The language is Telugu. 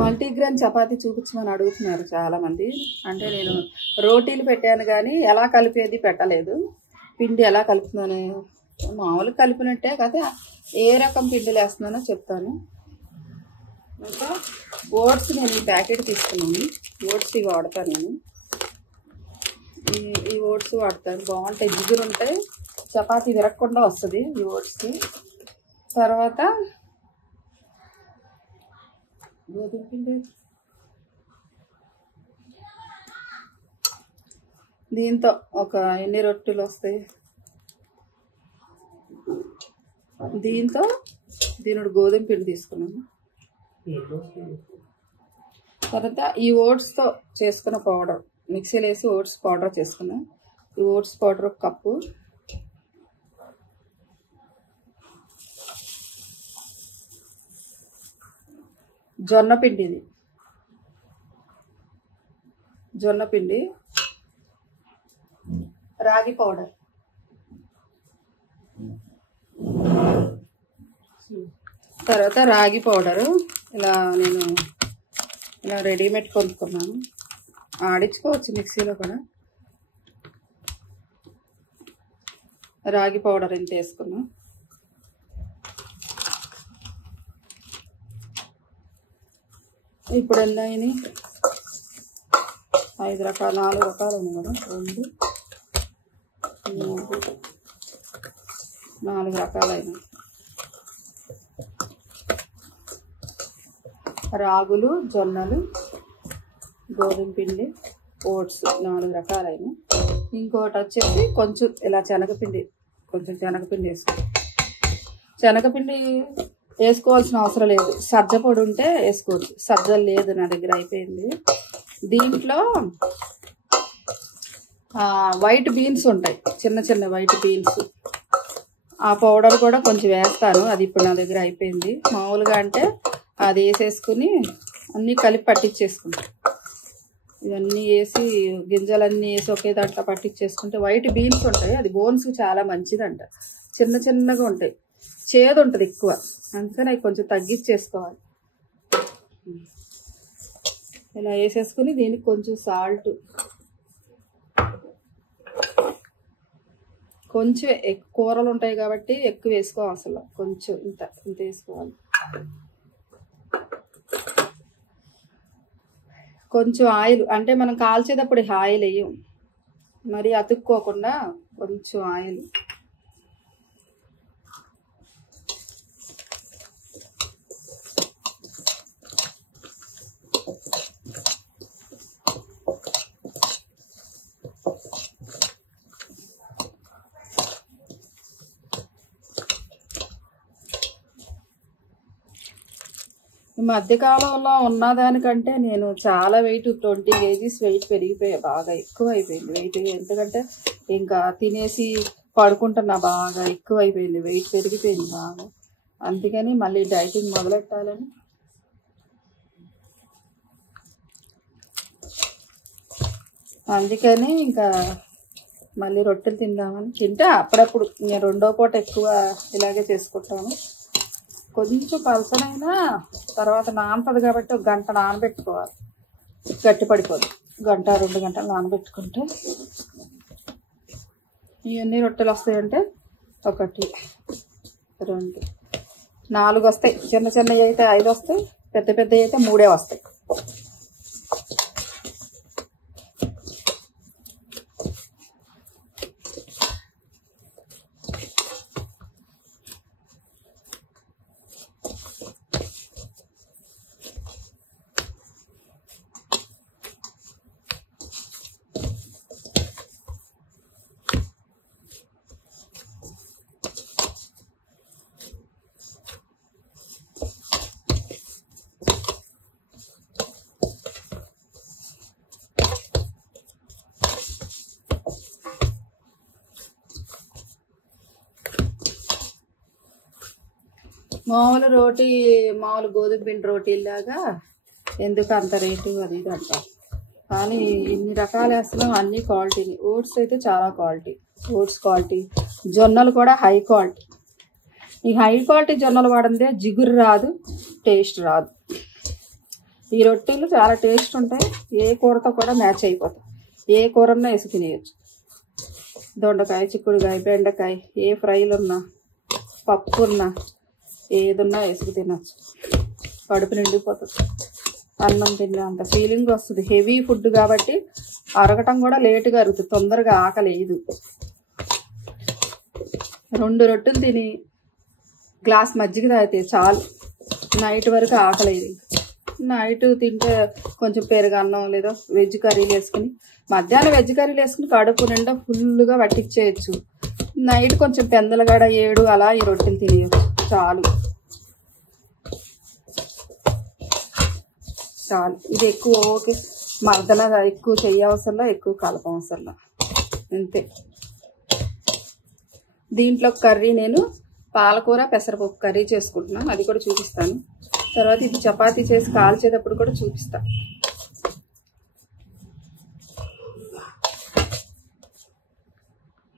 మల్టీగ్రెయిన్ చపాతీ చూపించమని అడుగుతున్నారు చాలా మంది. అంటే నేను రోటీలు పెట్టాను కానీ ఎలా కలిపేది పెట్టలేదు. పిండి ఎలా కలుపుతున్నాను మామూలు కలిపినట్టే కదా, ఏ రకం పిండిలు వేస్తున్నానో చెప్తాను. ఇంకా ఓట్స్ నేను ఈ ప్యాకెట్ తీసుకున్నాను. ఓట్స్ ఇవి వాడతాను నేను. ఈ ఓట్స్ వాడతాను, బాగుంటాయి, జిగురు ఉంటాయి, చపాతీ విరగకుండా వస్తుంది ఈ ఓట్స్కి. తర్వాత గోధుమ పిండి, దీంతో ఒక ఎన్ని రొట్టెలు వస్తాయి, దీంతో దీనుడు గోధుమ పిండి తీసుకున్నాను. తర్వాత ఈ ఓట్స్తో చేసుకున్న పౌడర్ మిక్సీలో వేసి ఓట్స్ పౌడర్ చేసుకున్నాను. ఈ ఓట్స్ పౌడర్ ఒక కప్పు, జొన్న పిండి, ఇది జొన్న పిండి, రాగి పౌడర్, తర్వాత రాగి పౌడరు ఇలా నేను ఇలా రెడీమేడ్ కొనుక్కున్నాను, ఆడించుకోవచ్చు మిక్సీలో కూడా. రాగి పౌడర్ ఇంత వేసుకున్నాం. ఇప్పుడు ఎన్ని అయినాయి, 5 రకాలు 4 రకాలు ఉన్నాయి కదా, 2 3 4 రకాలు అయినాయి. రాగులు, జొన్నలు, గోధుమ పిండి, ఓట్స్ 4 రకాలైన. ఇంకోటి వచ్చేసి కొంచెం ఇలా శనగపిండి, కొంచెం శనగపిండి వేసుకో. శనగపిండి వేసుకోవాల్సిన అవసరం లేదు, సజ్జ పొడి ఉంటే వేసుకోవచ్చు. సజ్జలు లేదు నా దగ్గర, అయిపోయింది. దీంట్లో వైట్ బీన్స్ ఉంటాయి, చిన్న చిన్న వైట్ బీన్స్, ఆ పౌడర్ కూడా కొంచెం వేస్తాను. అది ఇప్పుడు నా దగ్గర అయిపోయింది. మామూలుగా అంటే అది వేసేసుకుని అన్నీ కలిపి పట్టించేసుకుంటాం. ఇవన్నీ వేసి గింజలన్నీ వేసి ఒకే దాంట్లో పట్టించేసుకుంటే వైట్ బీన్స్ ఉంటాయి, అది బోన్స్కి చాలా మంచిదంట. చిన్న చిన్నగా ఉంటాయి, చేదు ఉంటుంది ఎక్కువ, అందుకని అవి కొంచెం తగ్గించేసుకోవాలి. ఇలా వేసేసుకుని దీనికి కొంచెం సాల్ట్, కొంచెం కూరలు ఉంటాయి కాబట్టి ఎక్కువ వేసుకోవాలి, అసలు కొంచెం ఇంత ఇంత వేసుకోవాలి. కొంచెం ఆయిల్, అంటే మనం కాల్చేటప్పుడు ఆయిల్ వేయం, మరి అతుక్కోకుండా కొంచెం ఆయిల్. ఈ మధ్యకాలంలో ఉన్నదానికంటే నేను చాలా వెయిట్ 20 kgs వెయిట్ పెరిగిపోయా, బాగా ఎక్కువ అయిపోయింది వెయిట్. ఎందుకంటే ఇంకా తినేసి పడుకుంటున్నా, బాగా ఎక్కువ అయిపోయింది వెయిట్, పెరిగిపోయింది బాగా. అందుకని మళ్ళీ డైటింగ్ మొదలెట్టాలని. అందుకని ఇంకా మళ్ళీ రొట్టెలు తిందామని. తింటే అప్పుడప్పుడు నేను 2వ పూట ఎక్కువ ఇలాగే చేసుకుంటాను. కొంచెం పలసనైనా తర్వాత నానపదు కాబట్టి 1 గంట నానబెట్టుకోవాలి, గట్టి పడిపోదు. 1 గంట 2 గంటలు నానబెట్టుకుంటే ఇవన్నీ రొట్టెలు వస్తాయంటే 1 2 4 వస్తాయి. చిన్న చిన్నవి అయితే 5 వస్తాయి, పెద్ద పెద్దవి అయితే 3 వస్తాయి. మామూలు గోధుమ పిండి రోటీలాగా ఎందుకు అంత రేటు అది ఇది అంటారు. కానీ ఇన్ని రకాలు వేస్తున్నాం, అన్ని క్వాలిటీని. ఓట్స్ అయితే చాలా క్వాలిటీ, ఓట్స్ క్వాలిటీ. జొన్నలు కూడా హై క్వాలిటీ. ఈ హై క్వాలిటీ జొన్నలు వాడితే జిగురు రాదు, టేస్ట్ రాదు. ఈ రొట్టెలు చాలా టేస్ట్ ఉంటాయి, ఏ కూరతో కూడా మ్యాచ్ అయిపోతాయి. ఏ కూరన్నా వేసి తినేయచ్చు. దొండకాయ, చిక్కుడుకాయ, బెండకాయ, ఏ ఫ్రైలు ఉన్నా, పప్పు ఉన్నా, ఏదున్నా వేసుకు తినచ్చు. కడుపు నిండిపోతుంది. అన్నం తిన్న అంత ఫీలింగ్ వస్తుంది. హెవీ ఫుడ్ కాబట్టి అరగటం కూడా లేటుగా అరుగుతుంది, తొందరగా ఆకలేదు. 2 రొట్టెలు తిని గ్లాస్ మజ్జిగ తాగితే చాలు, నైట్ వరకు ఆకలేదు. నైట్ తింటే కొంచెం పెరుగు అన్నం లేదా వెజ్ కర్రీలు వేసుకుని, మధ్యాహ్నం వెజ్ కర్రీలు వేసుకుని కడుపు నిండా ఫుల్గా పట్టించేయచ్చు. నైట్ కొంచెం పెందలగడ 7 అలా ఈ రొట్టెలు తినేయచ్చు, చాలు చాలు. ఇది ఎక్కువ ఓకే మరదలా ఎక్కువ చేయవసరంలా, ఎక్కువ కలపవసరంలా, అంతే. దీంట్లో కర్రీ నేను పాలకూర పెసరపప్పు కర్రీ చేసుకుంటున్నాను, అది కూడా చూపిస్తాను. తర్వాత ఇది చపాతీ చేసి కాల్చేటప్పుడు కూడా చూపిస్తాను.